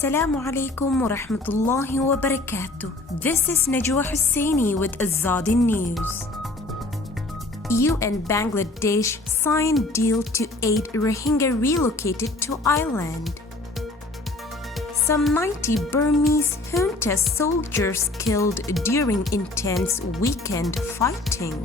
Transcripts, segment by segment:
Assalamu alaikum wa rahmatullahi wa barakatuh. This is Najwa Husseini with Azadi News. EU and Bangladesh signed deal to aid Rohingya relocated to island. Some 90 Burmese junta soldiers killed during intense weekend fighting.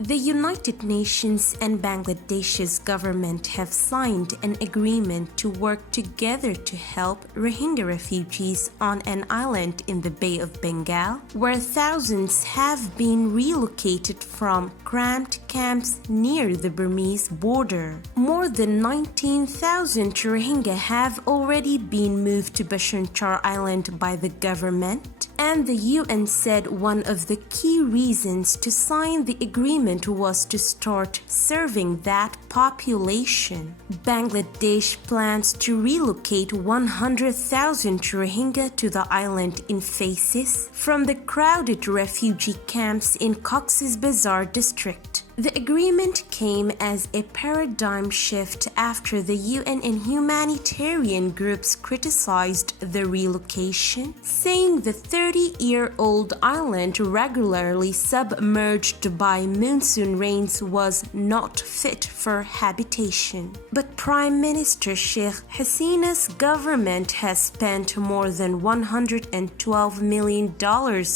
The United Nations and Bangladesh's government have signed an agreement to work together to help Rohingya refugees on an island in the Bay of Bengal, where thousands have been relocated from cramped camps near the Burmese border. More than 19,000 Rohingya have already been moved to Bashar Char Island by the government, and the UN said one of the key reasons to sign the agreement was to start serving that population. Bangladesh plans to relocate 100,000 Rohingya to the island in phases from the crowded refugee camps in Cox's Bazar district. The agreement came as a paradigm shift after the UN and humanitarian groups criticized the relocation, saying the 30-year-old island regularly submerged by monsoon rains was not fit for habitation. But Prime Minister Sheikh Hasina's government has spent more than $112 million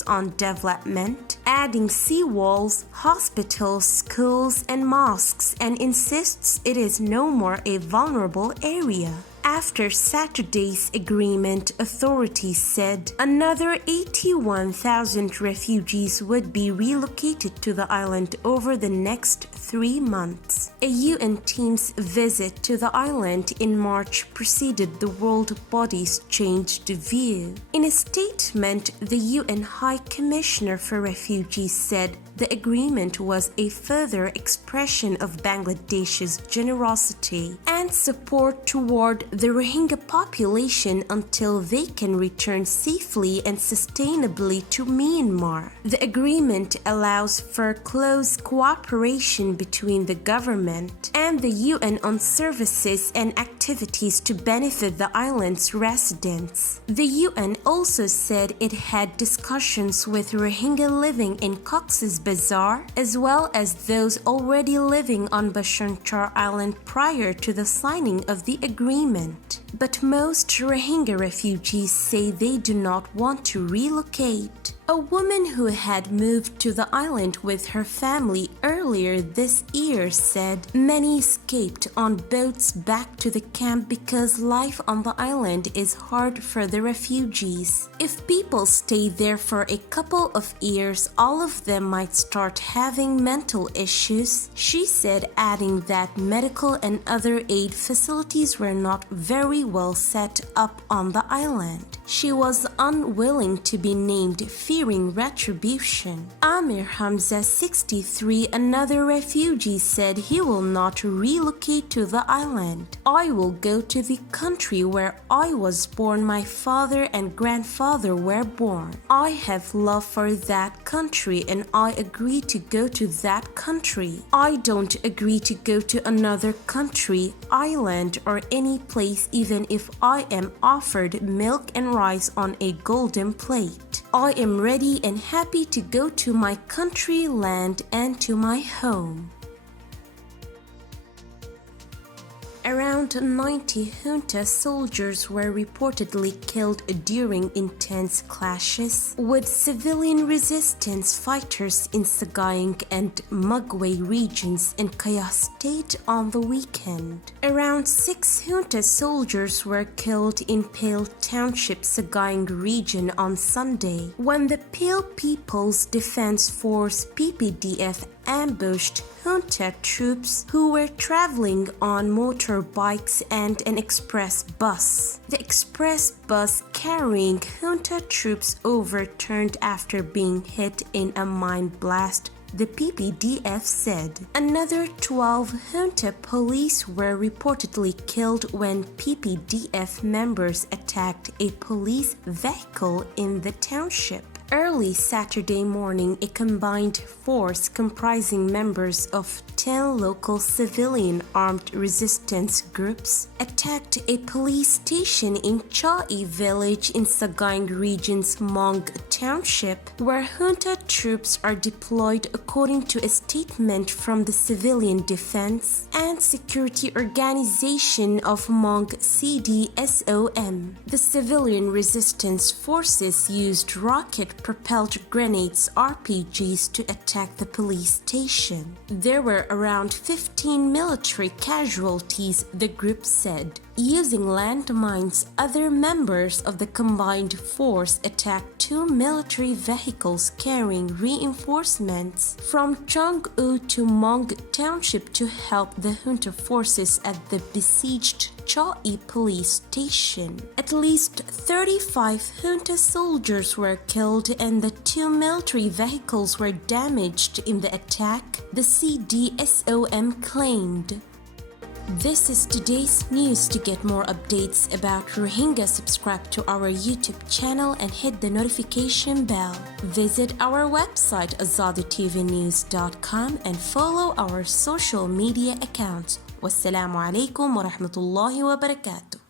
on development, adding seawalls, hospitals, schools and mosques, and insists it is no more a vulnerable area. After Saturday's agreement, authorities said another 81,000 refugees would be relocated to the island over the next 3 months. A UN team's visit to the island in March preceded the world body's changed view. In a statement, the UN High Commissioner for Refugees said the agreement was a further expression of Bangladesh's generosity and support toward the Rohingya population until they can return safely and sustainably to Myanmar. The agreement allows for close cooperation between the government and the UN on services and activities to benefit the island's residents. The UN also said it had discussions with Rohingya living in Cox's Bazar, as well as those already living on Bashar Char Island prior to the signing of the agreement. But most Rohingya refugees say they do not want to relocate. A woman who had moved to the island with her family earlier this year said many escaped on boats back to the camp because life on the island is hard for the refugees. If people stay there for a couple of years, all of them might start having mental issues, she said, adding that medical and other aid facilities were not very well set up on the island. She was unwilling to be named, fearing retribution. Amir Hamza, 63, another refugee, said he will not relocate to the island. I will go to the country where I was born. My father and grandfather were born. I have love for that country and I agree to go to that country. I don't agree to go to another country, island, or any place even if I am offered milk and rice on a golden plate. I am ready and happy to go to my country, land, and to my home. Around 90 junta soldiers were reportedly killed during intense clashes with civilian resistance fighters in Sagaing and Mugway regions in Kayah State on the weekend. Around 6 junta soldiers were killed in Pale Township, Sagaing region on Sunday when the Pale People's Defense Force (PPDF) ambushed junta troops who were traveling on motorbikes and an express bus. The express bus carrying junta troops overturned after being hit in a mine blast, the PPDF said. Another 12 junta police were reportedly killed when PPDF members attacked a police vehicle in the township. Early Saturday morning, a combined force comprising members of 10 local civilian armed resistance groups attacked a police station in Chai village in Sagaing region's Mong township, where junta troops are deployed, according to a statement from the Civilian Defense and Security Organization of Mong CDSOM. The civilian resistance forces used rocket-propelled grenades RPGs to attack the police station. There were around 15 military casualties, the group said. Using landmines, other members of the combined force attacked 2 military vehicles carrying reinforcements from Chang'u to Mong Township to help the junta forces at the besieged Chai police station. At least 35 junta soldiers were killed and the 2 military vehicles were damaged in the attack, the CDSOM claimed. This is today's news. To get more updates about Rohingya, subscribe to our YouTube channel and hit the notification bell. Visit our website azaditvnews.com and follow our social media accounts. Wassalamu alaikum wa rahmatullahi wa barakatuh.